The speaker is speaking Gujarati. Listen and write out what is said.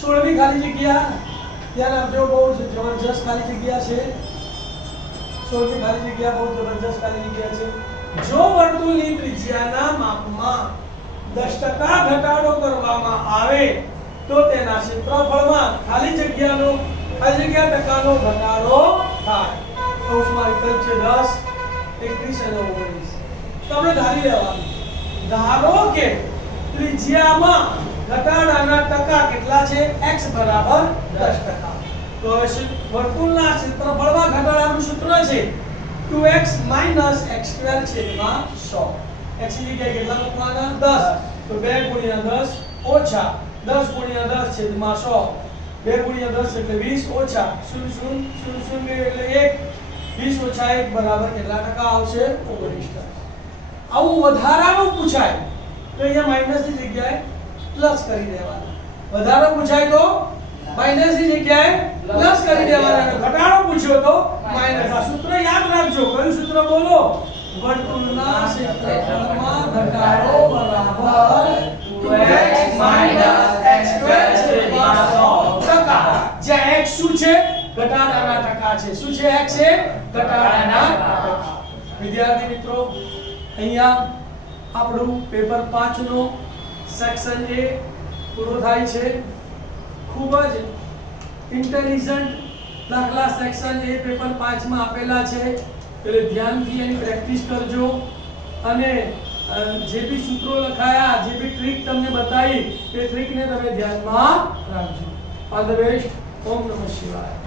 16મી ખાલી જગ્યા ધ્યાન આપજો, બહુ જબરજસ્ત ખાલી જગ્યા છે. 16મી ખાલી જગ્યા બહુ જબરજસ્ત ખાલી જગ્યા છે. જો વર્તુળની ત્રિજ્યાના માપમાં 10% ઘટાડો કરવામાં આવે તો તેના ક્ષેત્રફળમાં ખાલી જગ્યાનો ટકાનો ઘટાડો થાય. કૌંસમાં વિકલ્પ છે 10, 21 અને 19. તો આપણે ધારી લેવાનું, ધારો કે ત્રિજ્યામાં ઘટાડાના ટકા કેટલા છે? x બરાબર 10%. તો હવે વર્તુળના ક્ષેત્રફળમાં ઘટાડાનું સૂત્ર છે 2x - x² છેદમાં 100. x ની જગ્યાએ કેટલા મૂકવાના? 10. તો 2 * 10 ઓછા 10 * 10 છેદમાં 100. 2 * 10 એટલે 20 ઓછા 0 0 0 0 એટલે 1. 20 ઓછા 1 બરાબર કેટલા ટકા આવશે? 19%. આવું વધારાનું પૂછાય તો અહીંયા માઈનસ ની જગ્યાએ પ્લસ કરી દેવાના. વધારો પૂછાય તો માઈનસ ની જગ્યાએ પ્લસ કરી દેવાના. ઘટાડો પૂછ્યો તો માઈનસ. આ સૂત્ર યાદ રાખજો. કયું સૂત્ર બોલો? વર્તુળના ક્ષેત્રફળમાં ઘટાડો બરાબર 2x - x² છેદમાં 100%. જ્યાં x શું છે? ઘટાડાના ટકા છે. શું છે? x છે ઘટાડાના ટકા. વિદ્યાર્થી મિત્રો, અહીંયા આપણું પેપર 5 નો સેક્શન A પૂરો થાય છે. ખૂબ જ ઇન્ટેલિજન્ટ દાખલા સેક્શન A પેપર 5 માં આપેલા છે, એટલે ધ્યાનથી એની પ્રેક્ટિસ કરજો અને જે બી સૂત્રો લખાયા, જે બી ટ્રીક તમને બતાવી, એ ટ્રીકને તમે ધ્યાનમાં રાખજો. All the best. ઓમ નમઃ શિવાય.